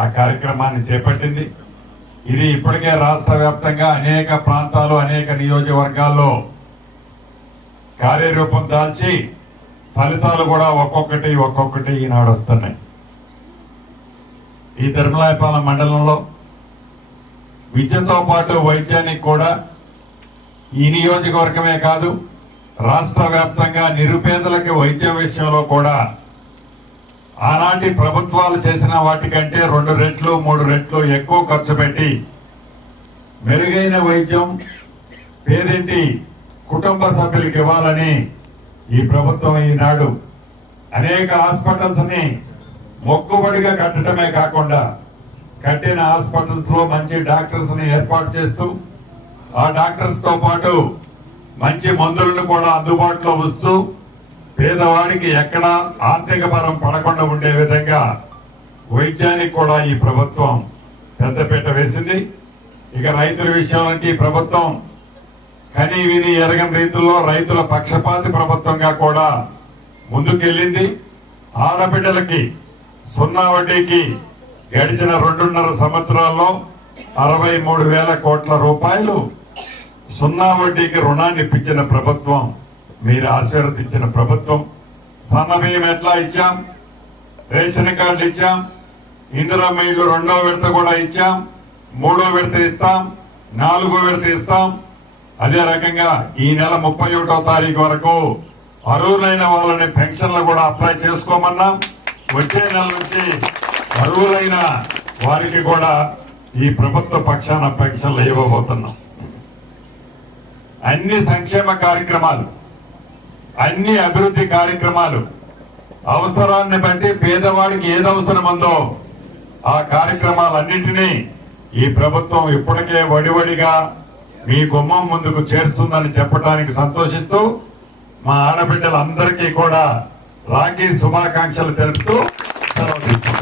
ఆ కార్యక్రమాన్ని చేపట్టింది. ఇది ఇప్పటికే రాష్ట్ర వ్యాప్తంగా అనేక ప్రాంతాలు అనేక నియోజకవర్గాల్లో కార్యరూపం దాల్చి ఫలితాలు కూడా ఒక్కొక్కటి ఈనాడు వస్తున్నాయి. ఈ తిరుమలాయపాలెం మండలంలో విద్యతో పాటు వైద్యానికి కూడా ఈ నియోజకవర్గమే కాదు రాష్ట్ర వ్యాప్తంగా నిరుపేదలకి వైద్యం విషయంలో కూడా ఆనాటి ప్రభుత్వాలు చేసిన వాటికంటే 2 రెట్లు 3 రెట్లు ఎక్కువ ఖర్చు పెట్టి మెరుగైన వైద్యం పేదింటి కుటుంబ సభ్యులకు ఇవ్వాలని ఈ ప్రభుత్వం ఈనాడు అనేక హాస్పిటల్స్ ని మొక్కుబడిగా కట్టడమే కాకుండా కట్టిన హాస్పిటల్స్ లో మంచి డాక్టర్స్ ని ఏర్పాటు చేస్తూ ఆ డాక్టర్స్ తో పాటు మంచి మందులను కూడా అందుబాటులో ఉంచుతూ పేదవాడికి ఎక్కడా ఆర్థిక భారం పడకుండా ఉండే విధంగా వైద్యానికి కూడా ఈ ప్రభుత్వం పెద్దపీట వేసింది. ఇక రైతుల విషయానికి ప్రభుత్వం కని విని ఎరగని రీతిలో రైతుల పక్షపాతి ప్రభుత్వంగా కూడా ముందుకెళ్లింది. ఆడబిడ్డలకి 0 వడ్డీకి గడిచిన 2.5 సంవత్సరాల్లో 63,000 కోట్ల రూపాయలు 0 వడ్డీకి రుణాన్ని ఇప్పించిన ప్రభుత్వం, మీరు ఆశీర్వదించిన ప్రభుత్వం. సన్నబియ్యం ఎట్లా ఇచ్చాం, రేషన్ కార్డులు ఇచ్చాం, ఇందిరమ్మ ఇల్లు 2వ విడత కూడా ఇచ్చాం, 3వ విడత ఇస్తాం, 4వ విడత ఇస్తాం. అదే రకంగా ఈ నెల 31వ తారీఖు వరకు అర్హులైన వాళ్ళని పెన్షన్లు కూడా అప్లై చేసుకోమన్నాం. వచ్చే నెల నుంచి అర్హులైన వారికి కూడా ఈ ప్రభుత్వ పక్షాన పెన్షన్లు ఇవ్వబోతున్నాం. అన్ని సంక్షేమ కార్యక్రమాలు, అన్ని అభివృద్ధి కార్యక్రమాలు అవసరాన్ని బట్టి పేదవాడికి ఏది అవసరముందో ఆ కార్యక్రమాలన్నింటినీ ఈ ప్రభుత్వం ఇప్పటికే వడివడిగా మీ గుమ్మం ముందుకు చేరుస్తుందని చెప్పడానికి సంతోషిస్తూ మా ఆడబిడ్డలందరికీ కూడా రాఖీ శుభాకాంక్షలు తెలుపుతూ సెలవు తీసుకుంటాం.